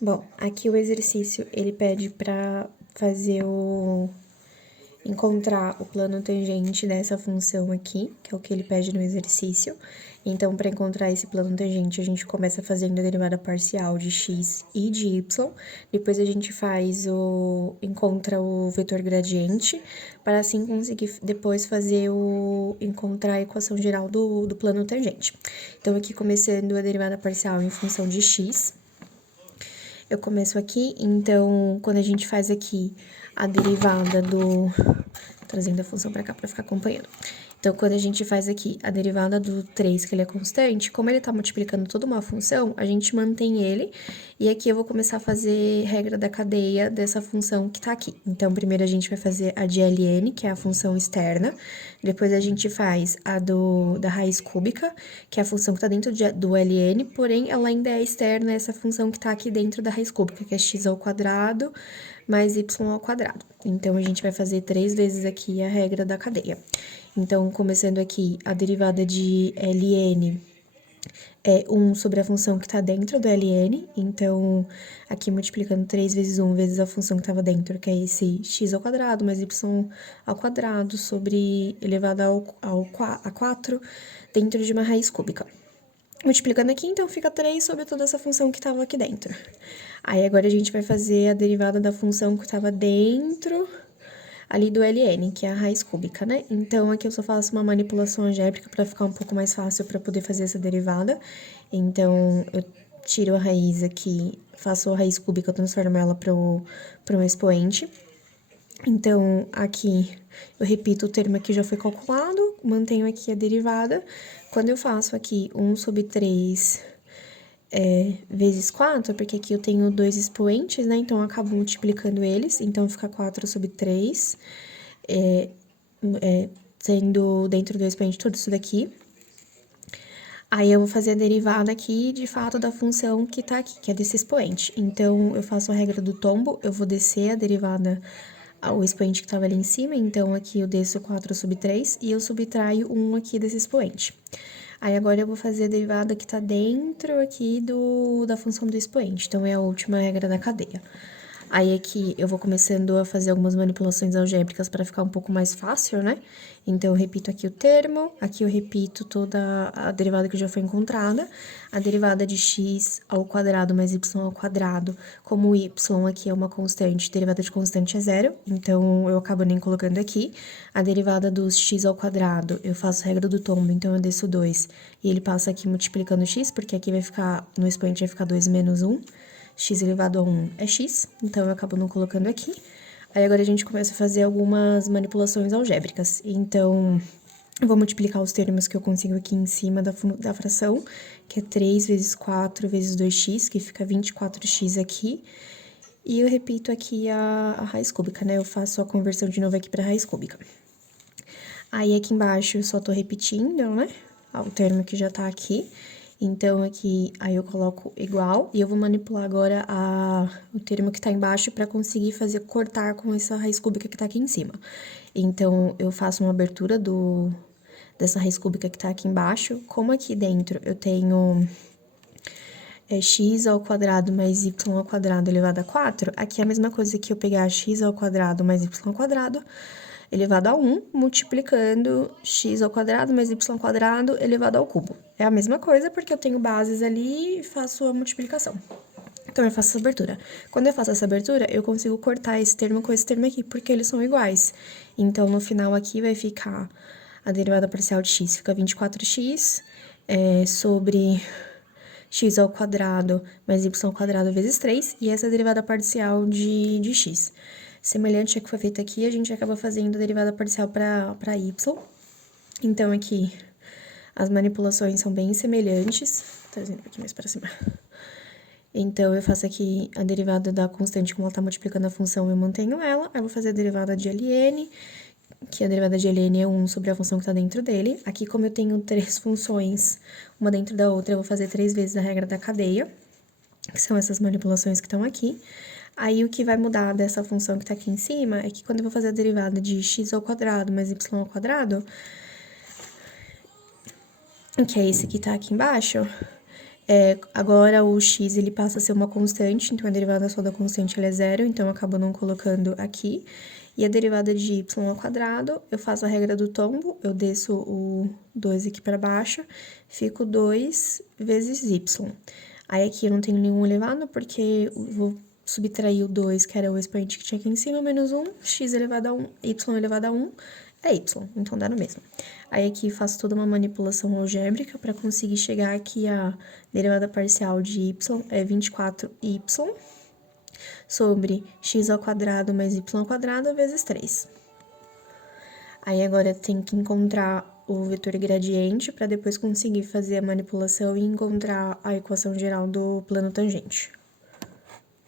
Bom, aqui o exercício, ele pede para encontrar o plano tangente dessa função aqui, que é o que ele pede no exercício. Então, para encontrar esse plano tangente, a gente começa fazendo a derivada parcial de x e de y, depois a gente encontra o vetor gradiente, para assim conseguir depois encontrar a equação geral do plano tangente. Então, aqui começando a derivada parcial em função de x, eu começo aqui, então, quando a gente faz aqui a derivada trazendo a função para cá para ficar acompanhando. Então, quando a gente faz aqui a derivada do 3, que ele é constante, como ele tá multiplicando toda uma função, a gente mantém ele, e aqui eu vou começar a fazer regra da cadeia dessa função que tá aqui. Então, primeiro a gente vai fazer a de ln, que é a função externa, depois a gente faz da raiz cúbica, que é a função que tá dentro do ln, porém, ela ainda é externa, essa função que tá aqui dentro da raiz cúbica, que é x ao quadrado mais y ao quadrado. Então, a gente vai fazer 3 vezes aqui a regra da cadeia. Então, começando aqui, a derivada de ln é 1 sobre a função que está dentro do ln. Então, aqui multiplicando 3 vezes 1 vezes a função que estava dentro, que é esse x ao quadrado mais y ao quadrado sobre elevado a 4 dentro de uma raiz cúbica. Multiplicando aqui, então, fica 3 sobre toda essa função que estava aqui dentro. Aí, agora a gente vai fazer a derivada da função que estava dentro ali do ln, que é a raiz cúbica, né? Então, aqui eu só faço uma manipulação algébrica para ficar um pouco mais fácil para poder fazer essa derivada. Então, eu tiro a raiz aqui, faço a raiz cúbica, eu transformo ela para um expoente. Então, aqui eu repito o termo que já foi calculado, mantenho aqui a derivada. Quando eu faço aqui 1 sobre 3 vezes 4, porque aqui eu tenho dois expoentes, né? Então, eu acabo multiplicando eles, então fica 4 sobre 3, sendo dentro do expoente tudo isso daqui. Aí, eu vou fazer a derivada aqui, de fato, da função que tá aqui, que é desse expoente. Então, eu faço a regra do tombo, eu vou descer a derivada o expoente que estava ali em cima, então aqui eu desço 4 sobre 3 e eu subtraio 1 aqui desse expoente. Aí, agora eu vou fazer a derivada que tá dentro aqui da função do expoente, então é a última regra da cadeia. Aí, aqui eu vou começando a fazer algumas manipulações algébricas para ficar um pouco mais fácil, né? Então, eu repito aqui o termo, aqui eu repito toda a derivada que já foi encontrada, a derivada de x ao quadrado mais y ao quadrado, como o y aqui é uma constante, derivada de constante é zero, então eu acabo nem colocando aqui. A derivada dos x ao quadrado, eu faço a regra do tombo, então eu desço 2, e ele passa aqui multiplicando x, porque aqui vai ficar, no expoente vai ficar 2 menos 1, x elevado a 1 é x, então eu acabo não colocando aqui. Aí, agora a gente começa a fazer algumas manipulações algébricas. Então, eu vou multiplicar os termos que eu consigo aqui em cima da fração, que é 3 vezes 4 vezes 2x, que fica 24x aqui. E eu repito aqui a raiz cúbica, né? Eu faço a conversão de novo aqui para raiz cúbica. Aí, aqui embaixo, eu só tô repetindo, né? O termo que já tá aqui. Então, aqui, aí eu coloco igual, e eu vou manipular agora o termo que tá embaixo para conseguir cortar com essa raiz cúbica que tá aqui em cima. Então, eu faço uma abertura dessa raiz cúbica que tá aqui embaixo. Como aqui dentro eu tenho x ao quadrado mais y ao quadrado elevado a 4, aqui é a mesma coisa que eu pegar x ao quadrado mais y ao quadrado elevado a 1, multiplicando x ao quadrado mais y ao quadrado elevado ao cubo. É a mesma coisa, porque eu tenho bases ali e faço a multiplicação. Então, eu faço essa abertura. Quando eu faço essa abertura, eu consigo cortar esse termo com esse termo aqui, porque eles são iguais. Então, no final aqui vai ficar a derivada parcial de x, fica 24x sobre x ao quadrado mais y ao quadrado vezes 3, e essa é a derivada parcial de x. Semelhante a que foi feita aqui, a gente acaba fazendo a derivada parcial para y. Então, aqui, as manipulações são bem semelhantes. Trazendo um pouquinho mais para cima. Então, eu faço aqui a derivada da constante, como ela tá multiplicando a função, eu mantenho ela. Aí, eu vou fazer a derivada de ln, que a derivada de ln é 1 sobre a função que tá dentro dele. Aqui, como eu tenho 3 funções, uma dentro da outra, eu vou fazer 3 vezes a regra da cadeia, que são essas manipulações que estão aqui. Aí, o que vai mudar dessa função que tá aqui em cima é que quando eu vou fazer a derivada de x ao quadrado mais y ao quadrado, que é esse que tá aqui embaixo, Agora o x ele passa a ser uma constante, então a derivada só da constante ela é zero, então eu acabo não colocando aqui. E a derivada de y ao quadrado, eu faço a regra do tombo, eu desço o 2 aqui para baixo, fico 2 vezes y. Aí aqui eu não tenho nenhum elevado, porque eu vou subtrair o 2, que era o expoente que tinha aqui em cima, menos 1, x elevado a 1, y elevado a 1, é y, então dá no mesmo. Aí aqui faço toda uma manipulação algébrica para conseguir chegar aqui a derivada parcial de y é 24y sobre x ao quadrado mais y ao quadrado vezes 3. Aí agora tem que encontrar o vetor gradiente para depois conseguir fazer a manipulação e encontrar a equação geral do plano tangente.